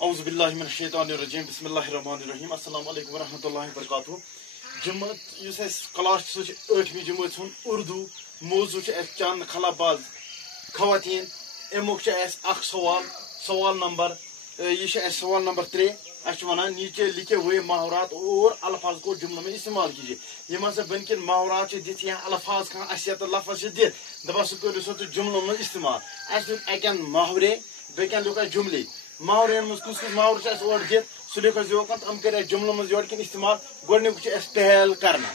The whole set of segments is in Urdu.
اعوذ باللہ من الشیطان الرجیم بسم اللہ الرحمن الرحیم السلام علیکم ورحمۃ اللہ وبرکاتہ جماعت اس کلاس سہ 8ویں جماعت ہن اردو موضوع چند خلاباز خواتین امیک اخ سوال نمبر یہ سوال نمبر 3 ونان نیچے لکھے ہوئے محاورات اور الفاظ کو جملوں میں استعمال کیجیے یم ہسا بن کن محاورات دت یا الفاظ کھانا اسیت لفظ دت دپان سہ کرو سا تو جملوں میں استعمال اس لیک اکن محاورے بیکن لیک جملے محاورن مز کس محاور اور دت سہ لیک یوکن تم کر جملوں میں یور کن استعمال گۄڈنیُک پہل کرنا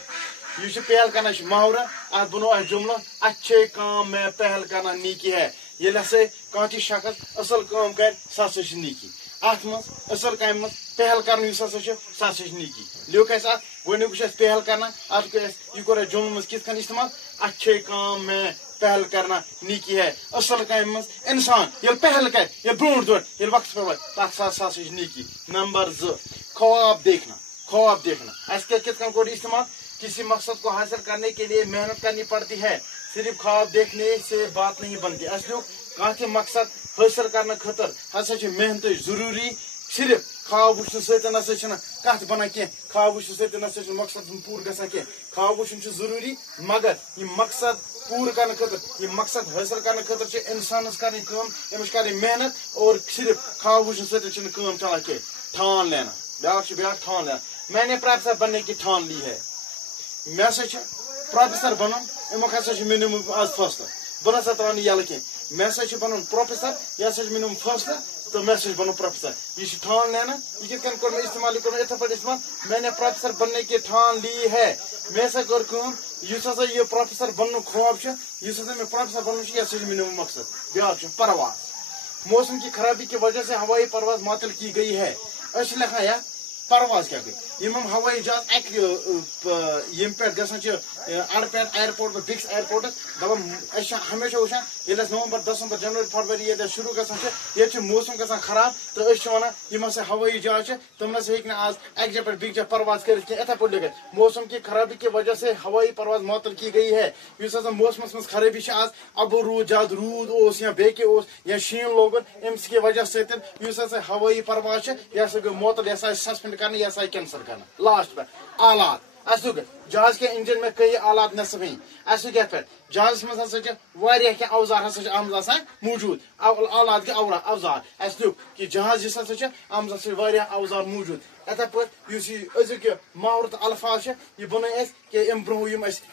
یہ پہل کرنا محاورہ ات بنو جملہ اچھے کام میں پہل کرنا نیکی ہے یل ہسا کانچہ شخص اصل کام کر سہ ہسا نیکی ات مز اصل کام مز پہل کرنا اس ہسا سہ ہسا نیکی لیک اس ات گۄڈنیُک پہل کرنا ات یہ کور جملوں مز کت کن استعمال اچھے کام میں پہل کرنا نیکی ہے اصل کام مز انسان یل پہل کر یل برونٹ دور یل وقت پہ وات تک سہ ہسا نیکی نمبر 2 خواب دیکھنا اس کے کت کن کور استعمال کسی مقصد کو حاصل کرنے کے لیے محنت کرنی پڑتی ہے صرف خواب دیکھنے سے بات نہیں بنتی اس لیے کانچہ مقصد حاصل کرنے خاطر ہسا محنت ضروری صرف خواب وچھن ستن ہسا کت بنان کی خواب وچھن ستن ہسا مقصد پور گژھان کی خواب وچھن ضروری مگر یہ مقصد پور کرنے خاطر یہ مقصد حاصل کرنے خاطر انسانس کرنی کام امس کرنی محنت اور صرف خواب وچھن ستن کام چلان کی ٹھان لینا بیاکھ ٹھان لینا میں نے پروفیسر بننے کی ٹھان لی ہے مے ہسا پروفیسر بنن امیک ہسا مے نیومت آز فٲصلہٕ بہٕ نسا تراو نہٕ یلہٕ کینٛہہ مے ہسا بنن پروفیسر یہ ہسا مے نیومت فٲصلہٕ تو میں ہسا بنو پروفیسر یہ ٹھان لینا یہ کت کن کور میں استعمال یہ کور اتھے پٲٹھۍ استعمال میں نے پروفیسر بننے کی ٹھان لی ہے مے ہسا کور کٲم یُس ہسا یہ پروفیسر بننُک خواب چھ یُس ہسا مے پروفیسر بنُن چھ یہ ہسا مے نیومت مقصد بیاکھ چھ پرواز موسم کی خرابی کی وجہ سے ہوائی پرواز معطل کی گئی ہے اس لکھا یا پرواز کیا گئی یم ہوائی جہاز اک یم پہ گژھان اڑ پہ ایئرپورٹ پہ بیکس ایئرپورٹ دپان ہمیشہ وچان ییٚلہِ اَسہِ نومبر دسمبر جنوری فروری یہ شروع گژھان یہ موسم گژھان خراب تو ونان یم ہسا ہوٲیی جہاز تم نسا ہیٚکہِ نہٕ آز اکہِ جایہِ پٮ۪ٹھ بیٚکہِ جایہِ پرواز کٔرِتھ کینٛہہ یِتھے پٲٹھۍ لیکھِتھ موسم کی خرابی کی وجہ سے ہوائی پرواز معطل کی گئی ہے یُس ہسا موسمس منٛز خرٲبی چھِ آز ابر روٗد زیادٕ روٗد اوس یا بیٚیہِ اوس یا شیٖن لوگُن امہِ کہِ وجہ سۭتۍ یُس ہسا ہوٲیی پرواز چھِ یہِ ہسا گوٚو معطل یہِ ہسا آیہِ سسپینڈ کرنہٕ یہِ ہسا آیہِ کینسل کرنا لاسٹ پہ آلات جہاز کے انجن میں کئی آلات نصب ہیں اس پہ جہاز مز ہسا کی اوزار ہسا آمد آسان موجود آلات کے اوزار اس کہ جہاز اس ہسا آمد ہسا اوزار موجود اتھے پہ ازیک محاورٕ تہٕ الفاظ یہ بنائی کہ ام برو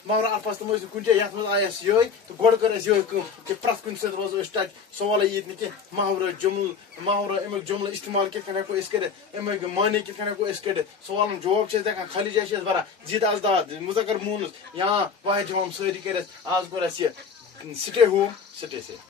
محاورٕ الفاظ تم کن جائے یت مز آئی یہ تو گۄڈٕ کر یہ کہ پرٛٮ۪تھ کُنہِ سۭتۍ روزو ٹچ سوال ییت نہٕ کینٛہہ محاورٕ جملہٕ محاورٕ امیُک جملہٕ استعمال کِتھ کٔنۍ ہٮ۪کو أسۍ کٔرِتھ امیُک معنی کِتھ کٔنۍ ہٮ۪کو أسۍ کٔڑِتھ سوالن جواب چھِ أسۍ دِوان خالی جایہِ چھِ أسۍ بَران زیٖد ازداد مُذکر مونس یا واحد جواب سٲری کٔرِتھ آز کوٚر اَسہِ یہِ سٹے ہوم سٹے سیف